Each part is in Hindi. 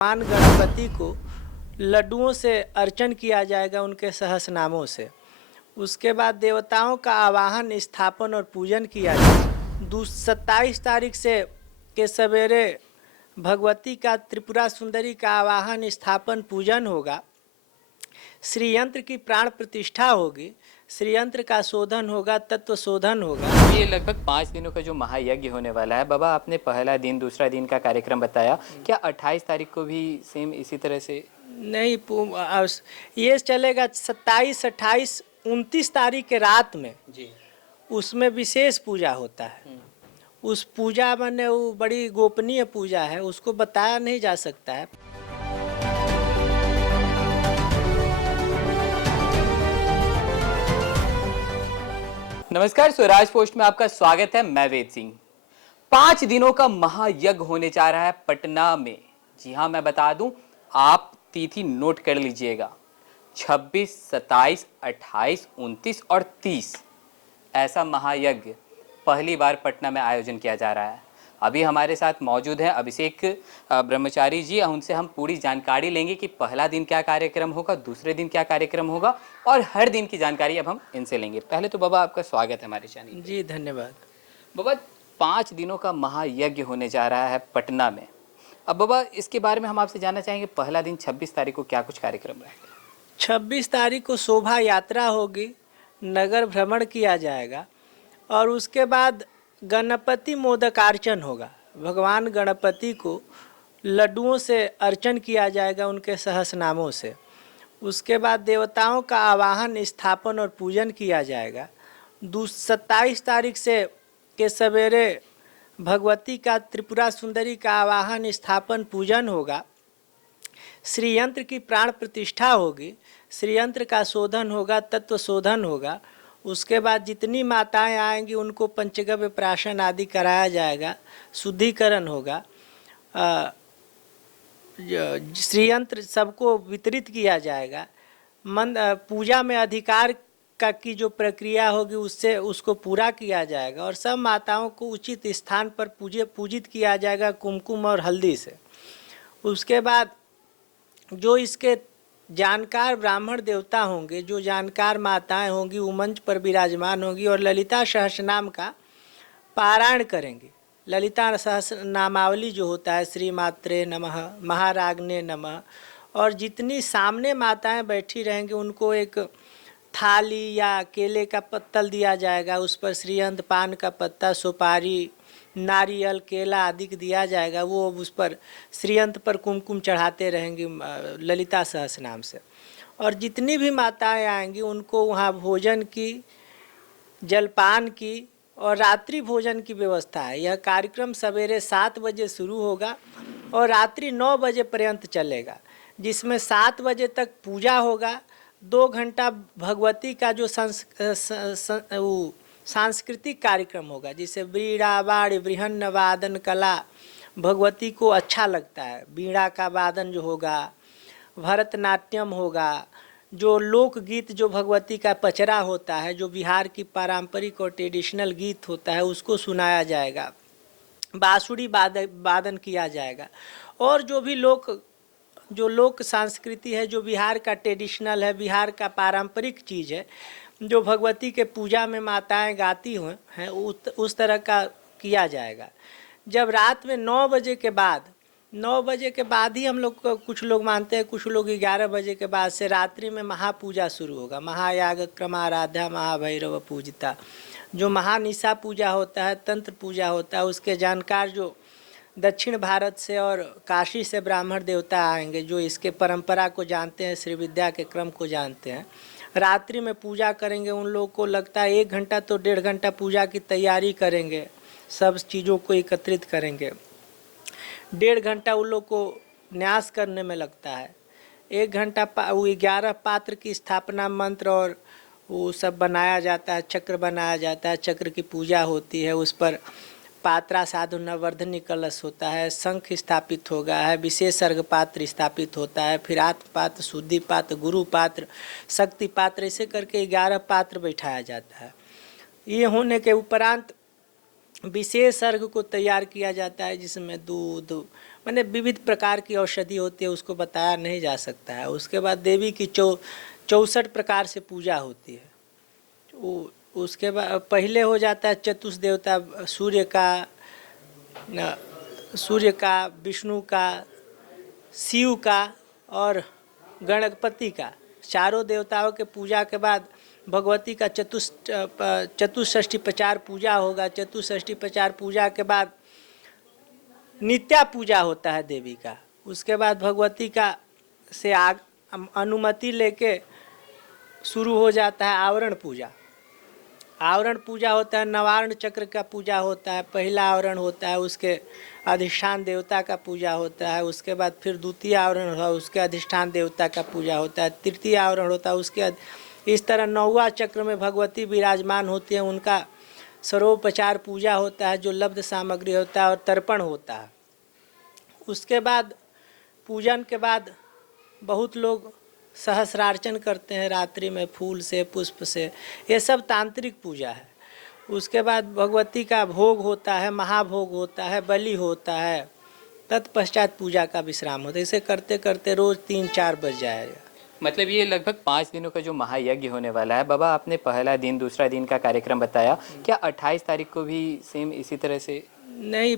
भगवान गणपति को लड्डुओं से अर्चन किया जाएगा, उनके सहस्रनामों से। उसके बाद देवताओं का आवाहन, स्थापन और पूजन किया जाएगा। 27 तारीख से के सवेरे भगवती का, त्रिपुरा सुंदरी का आवाहन, स्थापन, पूजन होगा। श्री यंत्र की प्राण प्रतिष्ठा होगी, श्री यंत्र का शोधन होगा, तत्व शोधन होगा। ये लगभग 5 दिनों का जो महायज्ञ होने वाला है, बाबा आपने पहला दिन दूसरा दिन का कार्यक्रम बताया, क्या 28 तारीख को भी सेम इसी तरह से? नहीं, ये चलेगा 27, 28, 29 तारीख के रात में जी। उसमें विशेष पूजा होता है। उस पूजा में वो बड़ी गोपनीय पूजा है, उसको बताया नहीं जा सकता है। नमस्कार, स्वराज पोस्ट में आपका स्वागत है। मैं वेद सिंह। 5 दिनों का महायज्ञ होने जा रहा है पटना में। जी हाँ, मैं बता दूं, आप तिथि नोट कर लीजिएगा। 26, 27, 28, 29 और 30 ऐसा महायज्ञ पहली बार पटना में आयोजन किया जा रहा है। अभी हमारे साथ मौजूद हैं अभिषेक ब्रह्मचारी जी। उनसे हम पूरी जानकारी लेंगे कि पहला दिन क्या कार्यक्रम होगा, दूसरे दिन क्या कार्यक्रम होगा और हर दिन की जानकारी अब हम इनसे लेंगे। पहले तो बाबा आपका स्वागत है हमारे चैनल। जी धन्यवाद। बाबा, 5 दिनों का महायज्ञ होने जा रहा है पटना में। अब बाबा, इसके बारे में हम आपसे जानना चाहेंगे, पहला दिन 26 तारीख को क्या कुछ कार्यक्रम रहेगा? 26 तारीख को शोभा यात्रा होगी, नगर भ्रमण किया जाएगा और उसके बाद गणपति मोदकार्चन होगा। भगवान गणपति को लड्डुओं से अर्चन किया जाएगा, उनके सहस्रनामों से। उसके बाद देवताओं का आवाहन, स्थापन और पूजन किया जाएगा। 27 तारीख से के सवेरे भगवती का, त्रिपुरा सुंदरी का आवाहन, स्थापन, पूजन होगा। श्री यंत्र की प्राण प्रतिष्ठा होगी, श्री यंत्र का शोधन होगा, तत्व शोधन होगा। उसके बाद जितनी माताएं आएंगी उनको पंचगव्य प्राशन आदि कराया जाएगा, शुद्धिकरण होगा। श्री यंत्र सबको वितरित किया जाएगा। पूजा में अधिकार का की जो प्रक्रिया होगी उससे उसको पूरा किया जाएगा और सब माताओं को उचित स्थान पर पूजित किया जाएगा कुमकुम और हल्दी से। उसके बाद जो इसके जानकार ब्राह्मण देवता होंगे, जो जानकार माताएं होंगी, वो मंच पर विराजमान होंगी और ललिता सहस्रनाम का पारायण करेंगे। ललिता सहस्रनामावली जो होता है, श्री मात्रे नमः, महाराग्ने नमः, और जितनी सामने माताएं बैठी रहेंगी उनको एक थाली या केले का पत्तल दिया जाएगा। उस पर श्रीअंत, पान का पत्ता, सुपारी, नारियल, केला आदि दिया जाएगा। वो उस पर श्रीअंत पर कुमकुम चढ़ाते रहेंगी ललिता सहस्रनाम से। और जितनी भी माताएं आएंगी उनको वहाँ भोजन की, जलपान की और रात्रि भोजन की व्यवस्था है। यह कार्यक्रम सवेरे 7 बजे शुरू होगा और रात्रि 9 बजे पर्यंत चलेगा, जिसमें 7 बजे तक पूजा होगा। 2 घंटा भगवती का जो सांस्कृतिक कार्यक्रम होगा, जिसे बीड़ा, बाड़ी, बृहन्न वादन कला भगवती को अच्छा लगता है। बीड़ा का वादन जो होगा, भरतनाट्यम होगा, जो लोकगीत जो भगवती का पचरा होता है, जो बिहार की पारंपरिक और ट्रेडिशनल गीत होता है, उसको सुनाया जाएगा। बांसुरी वादन किया जाएगा और जो भी लोक संस्कृति है, जो बिहार का ट्रेडिशनल है, बिहार का पारंपरिक चीज़ है, जो भगवती के पूजा में माताएं गाती हैं, उस तरह का किया जाएगा। जब रात में 9 बजे के बाद ही हम लोग को, कुछ लोग मानते हैं, कुछ लोग 11 बजे के बाद से रात्रि में महापूजा शुरू होगा। महायाग क्रमाराध्या महाभैरव पूजिता, जो महानिशा पूजा होता है, तंत्र पूजा होता है, उसके जानकार जो दक्षिण भारत से और काशी से ब्राह्मण देवता आएंगे, जो इसके परंपरा को जानते हैं, श्री विद्या के क्रम को जानते हैं, रात्रि में पूजा करेंगे। उन लोगों को लगता है 1 घंटा तो 1.5 घंटा पूजा की तैयारी करेंगे, सब चीज़ों को एकत्रित करेंगे। 1.5 घंटा उन लोग को न्यास करने में लगता है। 1 घंटा वो 11 पात्र की स्थापना, मंत्र और वो सब बनाया जाता है, चक्र बनाया जाता है, चक्र की पूजा होती है। उस पर पात्रा साधु नववर्धनी कलश होता है, शंख स्थापित होगा है, विशेष अर्घ पात्र स्थापित होता है, फिर आत्म पात्र, शुद्धि पात्र, गुरु पात्र, शक्ति पात्र, ऐसे करके 11 पात्र बैठाया जाता है। ये होने के उपरांत विशेष अर्घ को तैयार किया जाता है, जिसमें दूध, मैंने विविध प्रकार की औषधि होती है, उसको बताया नहीं जा सकता है। उसके बाद देवी की 64 प्रकार से पूजा होती है। उसके बाद पहले हो जाता है चतुष देवता, सूर्य का, विष्णु का, शिव का और गणपति का। चारों देवताओं के पूजा के बाद भगवती का चतुष्षष्ठी प्रचार पूजा होगा। चतुष्षष्ठी प्रचार पूजा के बाद नित्या पूजा होता है देवी का। उसके बाद भगवती का से अनुमति लेके शुरू हो जाता है आवरण पूजा। आवरण पूजा होता है, नवारण चक्र का पूजा होता है। पहला आवरण होता है, उसके अधिष्ठान देवता का पूजा होता है। उसके बाद फिर द्वितीय आवरण होता है, उसके अधिष्ठान देवता का पूजा होता है। तृतीय आवरण होता है, उसके इस तरह 9वां चक्र में भगवती विराजमान होती है। उनका सर्वोपचार पूजा होता है, जो लब्ध सामग्री होता है और तर्पण होता है। उसके बाद पूजन के बाद बहुत लोग सहस्रार्चन करते हैं रात्रि में, फूल से, पुष्प से। ये सब तांत्रिक पूजा है। उसके बाद भगवती का भोग होता है, महाभोग होता है, बलि होता है। तत्पश्चात पूजा का विश्राम होता है। इसे करते करते रोज 3-4 बज जाएगा। मतलब ये लगभग 5 दिनों का जो महायज्ञ होने वाला है। बाबा, आपने पहला दिन, दूसरा दिन का कार्यक्रम बताया, क्या 28 तारीख को भी सेम इसी तरह से? नहीं,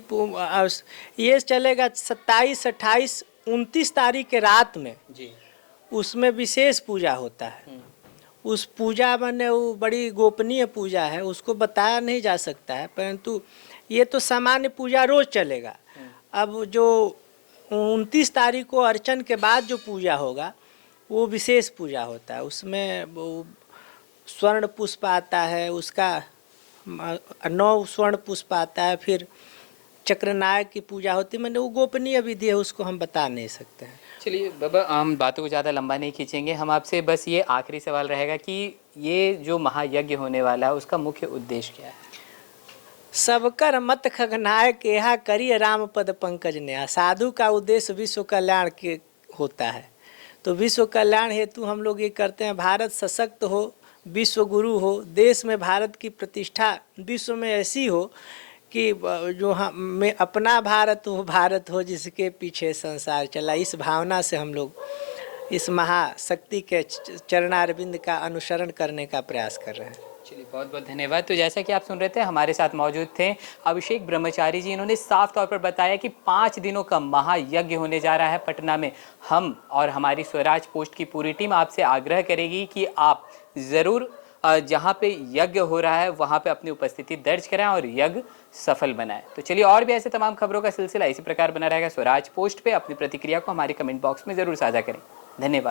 ये चलेगा 27, 28, 29 तारीख के रात में जी। उसमें विशेष पूजा होता है। उस पूजा में वो बड़ी गोपनीय पूजा है, उसको बताया नहीं जा सकता है। परंतु ये तो सामान्य पूजा रोज चलेगा। अब जो 29 तारीख को अर्चन के बाद जो पूजा होगा वो विशेष पूजा होता है। उसमें वो स्वर्ण पुष्प आता है, उसका 9 स्वर्ण पुष्प आता है। फिर चक्रनायक की पूजा होती है। मैंने वो गोपनीय विधि है, उसको हम बता नहीं सकते हैं। चलिए बाबा, हम बातों को ज़्यादा लंबा नहीं खींचेंगे। हम आपसे बस ये आखिरी सवाल रहेगा कि ये जो महायज्ञ होने वाला है उसका मुख्य उद्देश्य क्या है? सबकर मत खगनाय केहा करिय राम पद पंकज नेहा। साधु का उद्देश्य विश्व कल्याण के होता है। तो विश्व कल्याण हेतु हम लोग ये करते हैं, भारत सशक्त हो, विश्व गुरु हो, देश में भारत की प्रतिष्ठा विश्व में ऐसी हो कि जो में अपना भारत हो जिसके पीछे संसार चला। इस भावना से हम लोग इस महाशक्ति के चरणारविंद का अनुसरण करने का प्रयास कर रहे हैं। चलिए, बहुत बहुत धन्यवाद। तो जैसा कि आप सुन रहे थे, हमारे साथ मौजूद थे अभिषेक ब्रह्मचारी जी। इन्होंने साफ तौर पर बताया कि 5 दिनों का महायज्ञ होने जा रहा है पटना में। हम और हमारी स्वराज पोस्ट की पूरी टीम आपसे आग्रह करेगी कि आप ज़रूर जहाँ पे यज्ञ हो रहा है वहाँ पे अपनी उपस्थिति दर्ज कराएं और यज्ञ सफल बनाएं। तो चलिए, और भी ऐसे तमाम खबरों का सिलसिला इसी प्रकार बना रहेगा स्वराज पोस्ट पे। अपनी प्रतिक्रिया को हमारे कमेंट बॉक्स में ज़रूर साझा करें। धन्यवाद।